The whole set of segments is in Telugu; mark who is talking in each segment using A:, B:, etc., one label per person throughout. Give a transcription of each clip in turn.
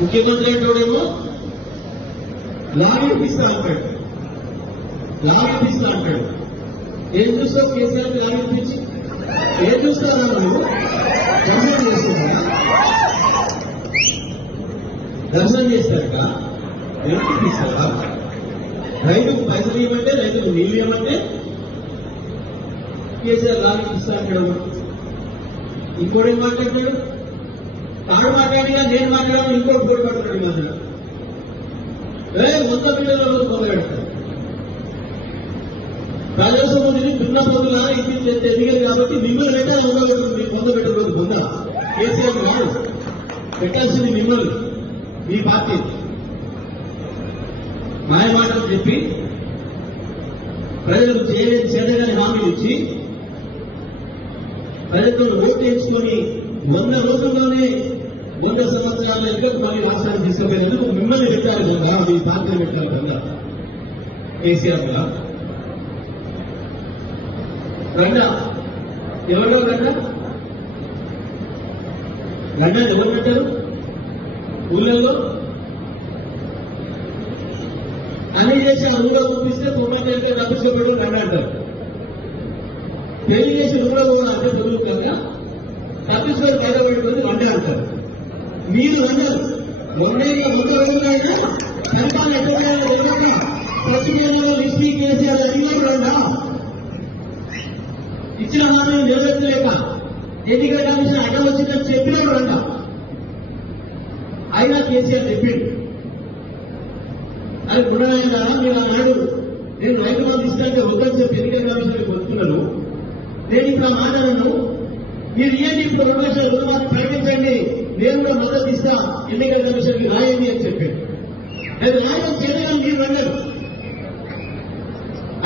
A: ముఖ్యమంత్రి అంటాడేమో? లారీ ఇప్పిస్తా అంటాడు. లారీ ఇప్పిస్తా అంటాడు. ఏం చూస్తావు కేసీఆర్ లారీ ఇప్పించి ఏం చూస్తారా నువ్వు? దర్శనం చేస్తున్నా దర్శనం చేశాక ఎవరికి ఇప్పిస్తారా రైతుకు పైసలు ఇవ్వమంటే రైతుకు నీళ్ళు ఇవ్వమంటే కేసీఆర్ లారీ ఇప్పిస్తా అంటాడు. ఇంకోటి మాట్లాడతాడు? వాడు మాట్లాడినా నేను మాట్లాడాను ఇంకో గోడు మాట్లాడు. కదా ఏ మొత్తం పిల్లల మొదలు పెడతాడు రాజస్వామిని భిన్న పొందులా ఇది ఎదిగారు కాబట్టి మిమ్మల్ని పెట్టాలి ఉండబెట్టుంది పొంద పెట్టబోదు పొంద కేసీఆర్ కాదు. పెట్టాల్సింది మిమ్మల్ని మీ పార్టీ. మాయ మాటలు చెప్పి ప్రజలకు చేయలేని చేతగాని హామీలు ఇచ్చి ప్రజలకు ఓటు వేసుకొని వంద రోజుల్లోనే వంద సంవత్సరాల లెక్కకు మళ్ళీ రాష్ట్రాన్ని తీసుకుపోయినందుకు మిమ్మల్ని పెట్టారు కదా మీ పార్టీని పెట్టారు కదా. కేసీఆర్ కూడా. రండా ఎవరో రండా రండా ఎవరు పెట్టారు? ఊళ్ళల్లో అన్ని చేసి ఊళ్ళో పంపిస్తే తొమ్మిది అంటే తప్పించబడి రండ అంటారు. తెలియజేసి చేసి అంటే తెలుగు కనుక తప్పించుకొని బయటపడుతుంది మీరు అన్నారు. రెండేళ్ళ ముందు రోజులైనా పరిపాలన ఎక్కడ లేకుండా ప్రతి నెలలో కేసీఆర్ అడిగినప్పుడు ఇచ్చిన మాత్రం నెరవేర్చలేక ఎన్నికల కమిషన్ అడ్డం వచ్చిందని చెప్పినప్పుడు అంట అయినా కేసీఆర్ చెప్పిండు. అది గుణాయన మీరు ఆనాడు నేను రైతు బంధు ఇస్తానంటే వద్దని చెప్పి ఎన్నికల కమిషన్ వస్తున్నాను నేను ఇప్పుడు మాట్లాడను మీరు ఏంటి ఇప్పుడు రెండు లక్షల రుణమాఫీ ప్రకటించండి. నేను కూడా మద్దతు ఇస్తా ఎన్నికల కమిషన్ రాయండి అని చెప్పాను నేను రాయడం చేయడం మీరు అన్నారు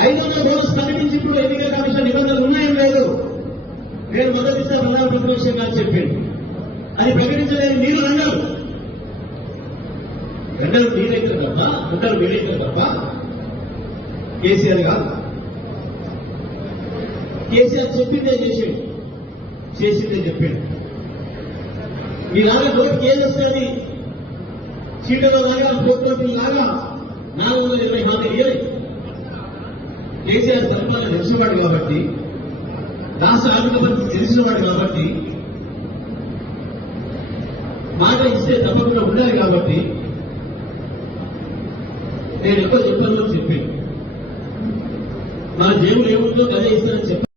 A: ఐదు వందల రోజు ప్రకటించి ఇప్పుడు ఎన్నికల కమిషన్ నిబంధనలు ఉన్నాయని లేదు నేను మద్దతు ఇస్తా ప్రధాన ప్రతిపక్షం గారు చెప్పాను అది ప్రకటించలేదు మీరు అన్నారు రెండరు మీరైతే తప్ప? ఎండలు మీరైతే తప్ప? కేసీఆర్ కాదు. కేసీఆర్ చెప్పిందే చేసాడు. చేసిందే చెప్పాడు. మీ లాగా నోటికి ఏం వస్తుంది చీటల లాగా కోటి లాగా నాలుగు వందల ఇరవై మంది ఇయ్యలేదు కేసీఆర్ పరిపాలన తెలిసినవాడు కాబట్టి రాష్ట్ర ఆర్థిక పరిస్థితి తెలిసినవాడు కాబట్టి మాట ఇస్తే తప్పకుండా ఉండాలి కాబట్టి నేను ఎక్కువ చెప్పాను చెప్పాను. మన దేవుడు ఏముందో అదే ఇస్తానని చెప్పాను.